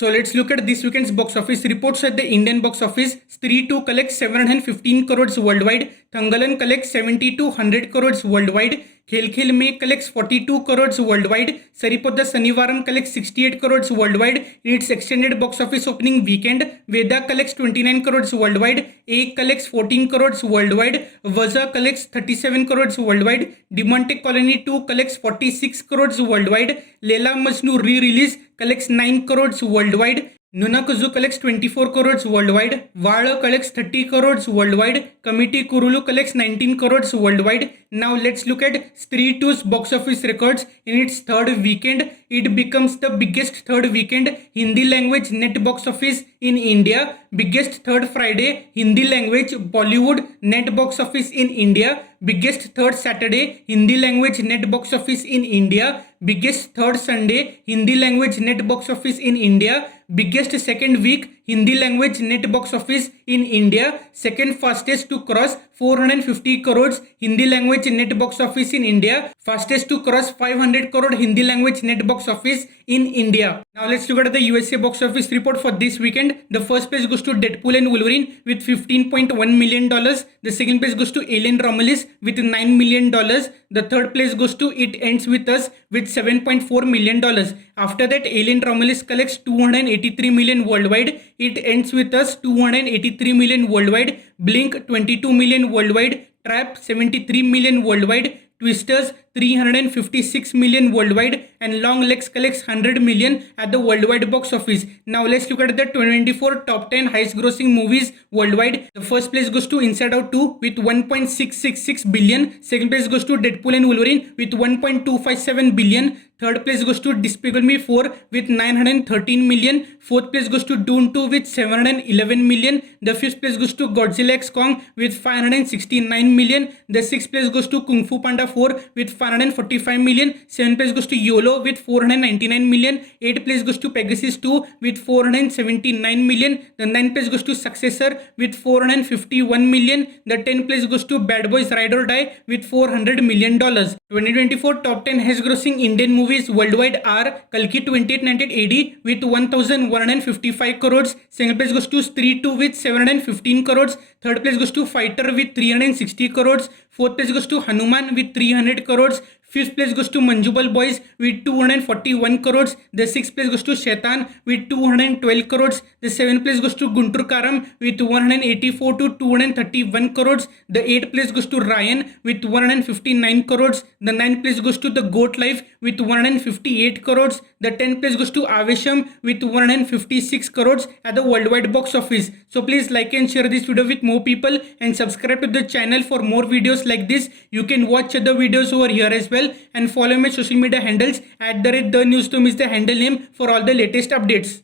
So let's look at this weekend's box office reports. At the Indian box office, Stree 2 collects 715 crores worldwide, Thangalan collects 70 to 100 crores worldwide, Khel Khel Mein collects 42 crores worldwide, Saripodda Sanivaram collects 68 crores worldwide in its extended box office opening weekend, Veda collects 29 crores worldwide, Ek collects 14 crores worldwide, Vaza collects 37 crores worldwide, Demonte Colony 2 collects 46 crores worldwide, Leila Majnu re-release collects 9 crores worldwide, Nunakazu collects 24 crores worldwide, Vaala collects 30 crores worldwide, Committee Kurulu collects 19 crores worldwide. Now let's look at Stree 2's box office records in its third weekend. It becomes the biggest third weekend Hindi language net box office in India, biggest third Friday Hindi language Bollywood net box office in India, biggest third Saturday Hindi language net box office in India, biggest third Sunday Hindi language net box office in India, biggest second week Hindi language net box office in India, second fastest to cross 450 crores Hindi language net box office in India, fastest to cross 500 crore Hindi language net box office in India. Now let's look at the USA box office report for this weekend. The first place goes to Deadpool and Wolverine with $15.1 million. The second place goes to Alien Romulus with $9 million. The third place goes to It Ends With Us with $7.4 million. After that, Alien Romulus collects 283 million worldwide. It Ends With Us 283 million worldwide. Blink 22 million worldwide. Trap 73 million worldwide. Twisters 356 million worldwide, and Long Legs collects 100 million at the worldwide box office. Now let's look at the 2024 top 10 highest grossing movies worldwide. The first place goes to Inside Out 2 with 1.666 billion. Second place goes to Deadpool and Wolverine with 1.257 billion. Third place goes to Despicable Me 4 with 913 million. Fourth place goes to Dune 2 with 711 million. The fifth place goes to Godzilla x Kong with 569 million. The sixth place goes to Kung Fu Panda 4 with 545 million. Seventh place goes to YOLO with 499 million. Eighth place goes to Pegasus 2 with 479 million. The ninth place goes to Successor with 451 million. The 10th place goes to Bad Boys Ride or Die with $400 million. 2024 top 10 highest grossing Indian movies worldwide are Kalki 2898 AD with 1155 crores. Second place goes to Stree 2 with 715 crores. Third place goes to Fighter with 360 crores. Fourth place goes to Hanuman with 300 crores. Fifth place goes to Manjubal Boys with 241 crores. The sixth place goes to Shaitan with 212 crores. The seventh place goes to Guntur Karam with 184 to 231 crores. The eighth place goes to Ryan with 159 crores. The ninth place goes to The Goat Life with 158 crores. The 10th place goes to Avesham with 156 crores at the worldwide box office. So please like and share this video with more people and subscribe to the channel for more videos like this. You can watch other videos over here as well, and follow my social media handles @the news to miss the handle name for all the latest updates.